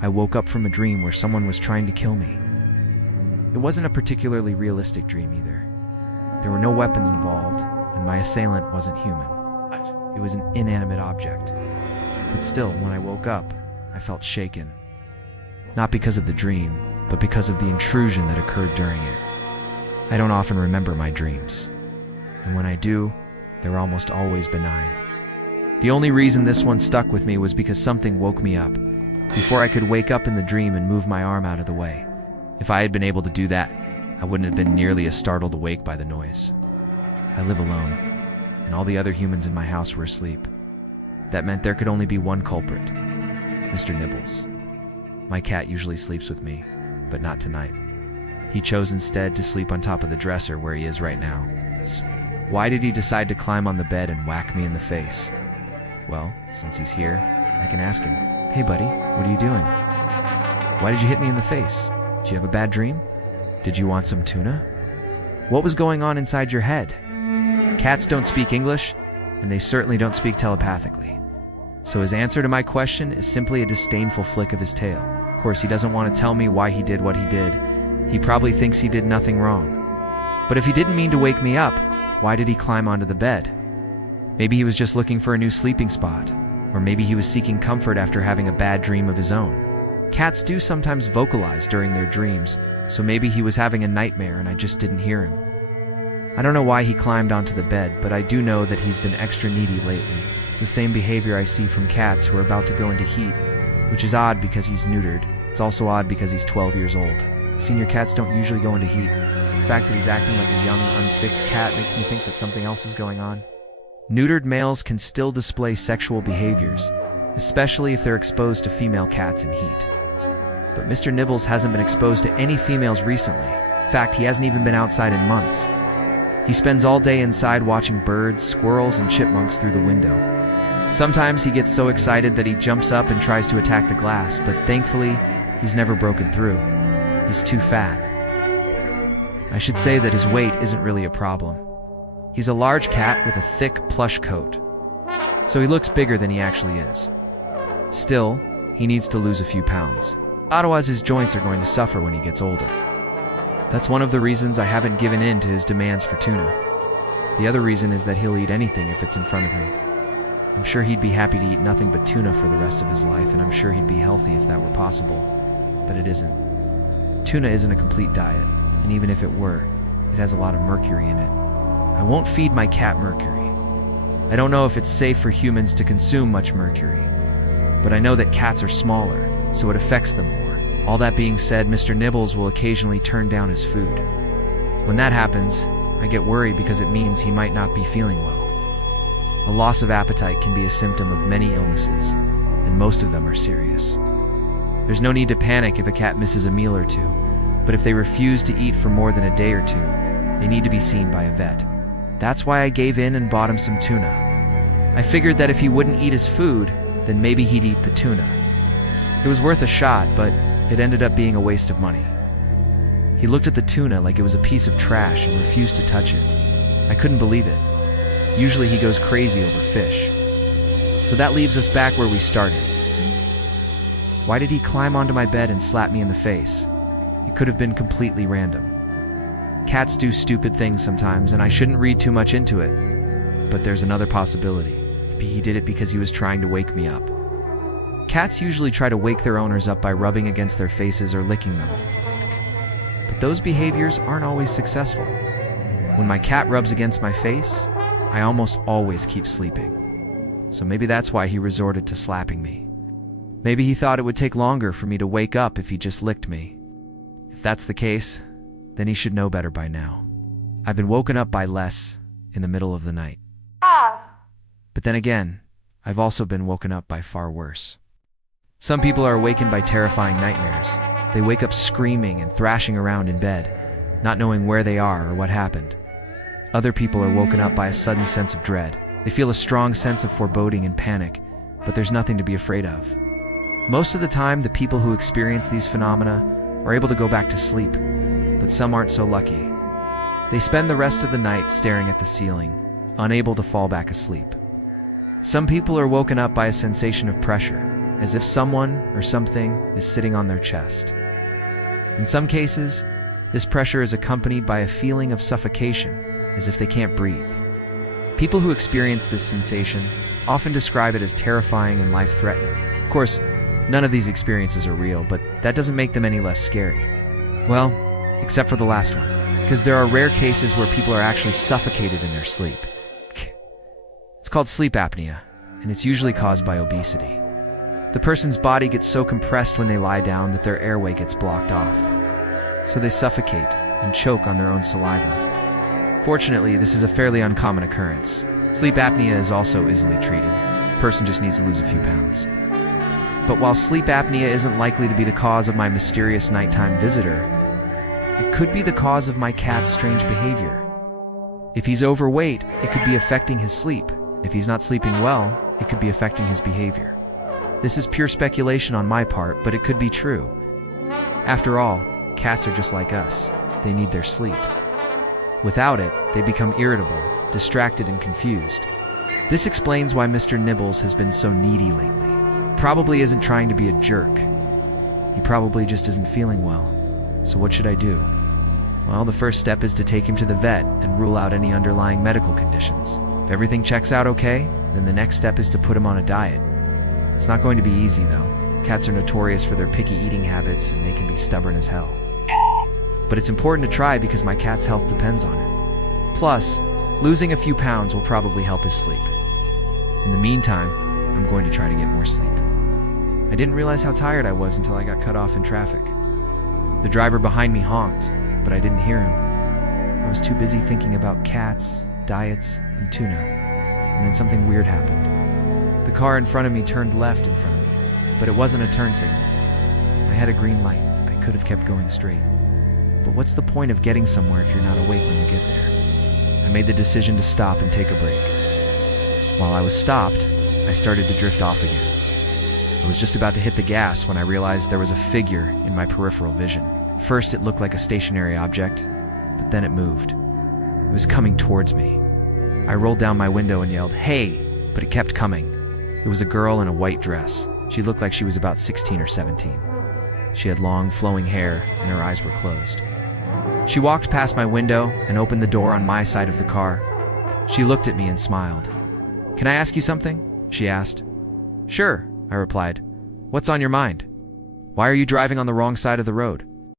I woke up from a dream where someone was trying to kill me. It wasn't a particularly realistic dream either. There were no weapons involved, and my assailant wasn't human. It was an inanimate object. But still, when I woke up, I felt shaken. Not because of the dream, but because of the intrusion that occurred during it. I don't often remember my dreams, and when I do, they're almost always benign. The only reason this one stuck with me was because something woke me up, before I could wake up in the dream and move my arm out of the way. If I had been able to do that, I wouldn't have been nearly as startled awake by the noise. I live alone, and all the other humans in my house were asleep. That meant there could only be one culprit, Mr. Nibbles. My cat usually sleeps with me, but not tonight. He chose instead to sleep on top of the dresser where he is right now. Why did he decide to climb on the bed and whack me in the face? Well, since he's here, I can ask him, "Hey buddy, what are you doing? Why did you hit me in the face? Did you have a bad dream? Did you want some tuna? What was going on inside your head?" Cats don't speak English, and they certainly don't speak telepathically. So his answer to my question is simply a disdainful flick of his tail. Of course, he doesn't want to tell me why he did what he did. He probably thinks he did nothing wrong. But if he didn't mean to wake me up, why did he climb onto the bed? Maybe he was just looking for a new sleeping spot, or maybe he was seeking comfort after having a bad dream of his own. Cats do sometimes vocalize during their dreams, so maybe he was having a nightmare and I just didn't hear him. I don't know why he climbed onto the bed, but I do know that he's been extra needy lately. It's the same behavior I see from cats who are about to go into heat, which is odd because he's neutered. It's also odd because he's 12 years old. Senior cats don't usually go into heat. It's the fact that he's acting like a young, unfixed cat makes me think that something else is going on. Neutered males can still display sexual behaviors, especially if they're exposed to female cats in heat. But Mr. Nibbles hasn't been exposed to any females recently. In fact, he hasn't even been outside in months. He spends all day inside watching birds, squirrels, and chipmunks through the window. Sometimes he gets so excited that he jumps up and tries to attack the glass, but thankfully, he's never broken through. He's too fat. I should say that his weight isn't really a problem. He's a large cat with a thick, plush coat, so he looks bigger than he actually is. Still, he needs to lose a few pounds. Otherwise, his joints are going to suffer when he gets older. That's one of the reasons I haven't given in to his demands for tuna. The other reason is that he'll eat anything if it's in front of him. I'm sure he'd be happy to eat nothing but tuna for the rest of his life, and I'm sure he'd be healthy if that were possible. But it isn't. Tuna isn't a complete diet, and even if it were, it has a lot of mercury in it. I won't feed my cat mercury. I don't know if it's safe for humans to consume much mercury, but I know that cats are smaller, so it affects them more. All that being said, Mr. Nibbles will occasionally turn down his food. When that happens, I get worried because it means he might not be feeling well. A loss of appetite can be a symptom of many illnesses, and most of them are serious. There's no need to panic if a cat misses a meal or two, but if they refuse to eat for more than a day or two, they need to be seen by a vet. That's why I gave in and bought him some tuna. I figured that if he wouldn't eat his food, then maybe he'd eat the tuna. It was worth a shot, but it ended up being a waste of money. He looked at the tuna like it was a piece of trash and refused to touch it. I couldn't believe it. Usually he goes crazy over fish. So that leaves us back where we started. Why did he climb onto my bed and slap me in the face? It could have been completely random. Cats do stupid things sometimes, and I shouldn't read too much into it. But there's another possibility. Maybe he did it because he was trying to wake me up. Cats usually try to wake their owners up by rubbing against their faces or licking them. But those behaviors aren't always successful. When my cat rubs against my face, I almost always keep sleeping. So maybe that's why he resorted to slapping me. Maybe he thought it would take longer for me to wake up if he just licked me. If that's the case, then he should know better by now. I've been woken up by less in the middle of the night. But then again, I've also been woken up by far worse. Some people are awakened by terrifying nightmares. They wake up screaming and thrashing around in bed, not knowing where they are or what happened. Other people are woken up by a sudden sense of dread. They feel a strong sense of foreboding and panic, but there's nothing to be afraid of. Most of the time, the people who experience these phenomena are able to go back to sleep, but some aren't so lucky. They spend the rest of the night staring at the ceiling, unable to fall back asleep. Some people are woken up by a sensation of pressure. as if someone or something is sitting on their chest. In some cases, this pressure is accompanied by a feeling of suffocation, as if they can't breathe. People who experience this sensation often describe it as terrifying and life-threatening. Of course, none of these experiences are real, but that doesn't make them any less scary. Well, except for the last one, because there are rare cases where people are actually suffocated in their sleep. It's called sleep apnea, and it's usually caused by obesity. The person's body gets so compressed when they lie down that their airway gets blocked off. So they suffocate and choke on their own saliva. Fortunately, this is a fairly uncommon occurrence. Sleep apnea is also easily treated. The person just needs to lose a few pounds. But while sleep apnea isn't likely to be the cause of my mysterious nighttime visitor, it could be the cause of my cat's strange behavior. If he's overweight, it could be affecting his sleep. If he's not sleeping well, it could be affecting his behavior. This is pure speculation on my part, but it could be true. After all, cats are just like us. They need their sleep. Without it, they become irritable, distracted, and confused. This explains why Mr. Nibbles has been so needy lately. Probably isn't trying to be a jerk. He probably just isn't feeling well. So what should I do? Well, the first step is to take him to the vet and rule out any underlying medical conditions. If everything checks out okay, then the next step is to put him on a diet. It's not going to be easy, though. Cats are notorious for their picky eating habits, and they can be stubborn as hell. But it's important to try because my cat's health depends on it. Plus, losing a few pounds will probably help his sleep. In the meantime, I'm going to try to get more sleep. I didn't realize how tired I was until I got cut off in traffic. The driver behind me honked, but I didn't hear him. I was too busy thinking about cats, diets, and tuna. And then something weird happened. The car in front of me turned left in front of me, but it wasn't a turn signal. I had a green light. I could have kept going straight. But what's the point of getting somewhere if you're not awake when you get there? I made the decision to stop and take a break. While I was stopped, I started to drift off again. I was just about to hit the gas when I realized there was a figure in my peripheral vision. First, it looked like a stationary object, but then it moved. It was coming towards me. I rolled down my window and yelled, "Hey!" but it kept coming. It was a girl in a white dress. She looked like she was about 16 or 17. She had long, flowing hair, and her eyes were closed. She walked past my window and opened the door on my side of the car. She looked at me and smiled. "Can I ask you something?" she asked. "Sure," I replied. "What's on your mind? Why are you driving on the wrong side of the road?"